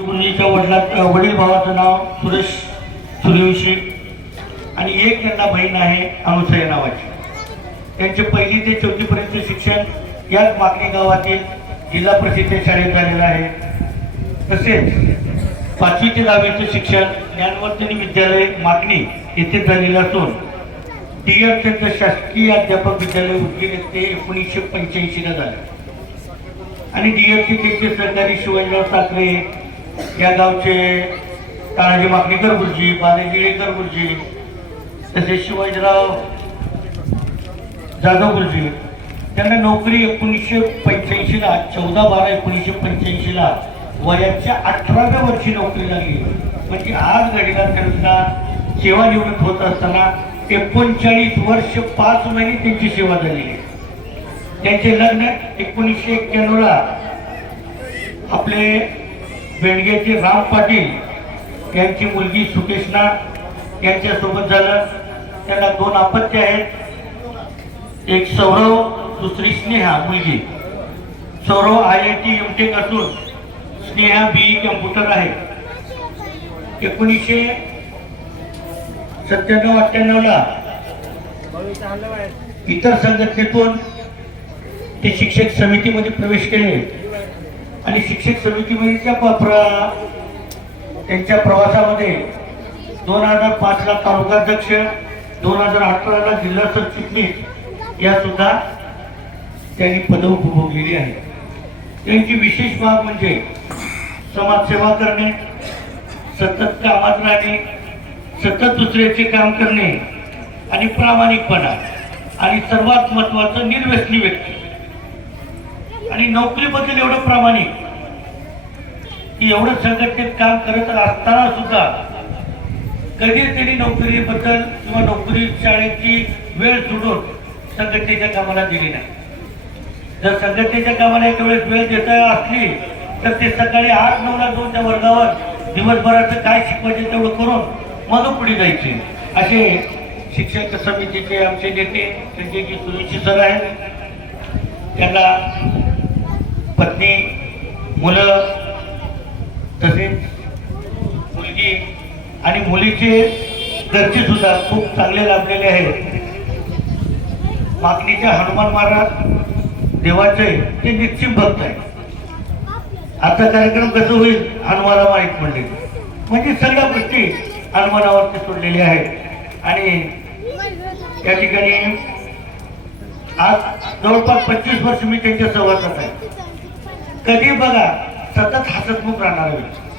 मुलीच्या वडिला वडील भावाचं नाव सुरेश सूर्यवंशी आणि एक त्यांना बहीण आहे अनुसया नावाची. त्यांचे पहिली ते चौथीपर्यंत शिक्षण याच मागणी गावातील जिल्हा प्रसिद्ध शाळेत झालेलं आहे. तसेच पाचवी ते दहावीचं शिक्षण ज्ञानवर्धनी विद्यालय मागणी येथे झालेलं असून डी एफ त्यांचं शासकीय अध्यापक विद्यालय उदगीर येथे एकोणीसशे पंच्याऐंशीला झालं. आणि डी डीएफसी त्यांचे सरकारी शिवाजीराव साखरे या गावचे तानाजी माकणीकर गुरुजी बालाजी गुरुजी तसेच शिवाजीराव जाधव गुरुजी त्यांना नोकरी एकोणीसशे पंच्याऐंशीला चौदा बारा एकोणीसशे पंच्याऐंशीला वयाच्या अठराव्या वर्षी नोकरी लागली. म्हणजे आज घडीला त्यांना सेवा होत असताना एकोणचाळीस वर्ष पाच महिने त्यांची सेवा झालेली आहे त्यांचे लग्न एकोणीसशे एक्क्याण्णवला आपले बेडगेचे राम पाटील त्यांची मुलगी सुकेशना यांच्यासोबत झालं. त्यांना दोन अपत्य आहेत. एक सौरव दुसरी स्नेहा मुलगी. Saurav I I T M Tech असून स्नेहा बी कम्प्युटर आहे. एकोणीसशे सत्त्याण्णव अठ्ठ्याण्णवला इतर संघटनेतून ते शिक्षक समितीमध्ये प्रवेश केले. आणि शिक्षक समितीमध्ये प्र त्यांच्या प्रवासामध्ये दोन हजार पाचला तालुकाध्यक्ष दोन हजार अठराला जिल्हा सरचिटणीस या सुद्धा त्यांनी पदं उपभोगलेली आहे त्यांची विशेष बाब म्हणजे समाजसेवा करणे सतत कामात राहणे सतत दुसऱ्याचे काम करणे आणि प्रामाणिकपणा आणि सर्वात महत्वाचं निर्व्यसनी व्यक्ती. आणि नोकरीबद्दल एवढं प्रामाणिक की एवढं संघटनेत काम करत असताना सुद्धा कधी त्यांनी नोकरीबद्दल किंवा नोकरी शाळेची वेळ सोडून संघटनेच्या कामाला दिली नाही. जर संघटनेच्या कामाला एक वेळेस वेळ देता असली तर ते सकाळी आठ नऊला दोनच्या वर्गावर दिवसभराचं काय शिकवायचं तेवढं करून मधून पुढे जायचे. असे शिक्षक समितीचे आमचे नेते त्यांचे सुरेशी सर आहेत. त्यांना पत्नी मुलं तसेच मुलगी आणि मुलीचे घरचे सुद्धा खूप चांगले लाभलेले आहेत. मागणीच्या हनुमान महाराज देवाचे ते निश्चित भक्त आहे आता कार्यक्रम कसं होईल हनुमाना माहीत म्हणले म्हणजे सगळ्या गोष्टी हनुमानावरती सोडलेल्या आहेत. आणि त्या ठिकाणी आज जवळपास पंचवीस वर्ष मी त्यांच्या सहवासात आहे. कधी बघा सतत हसतमुख राहणार व्यक्ती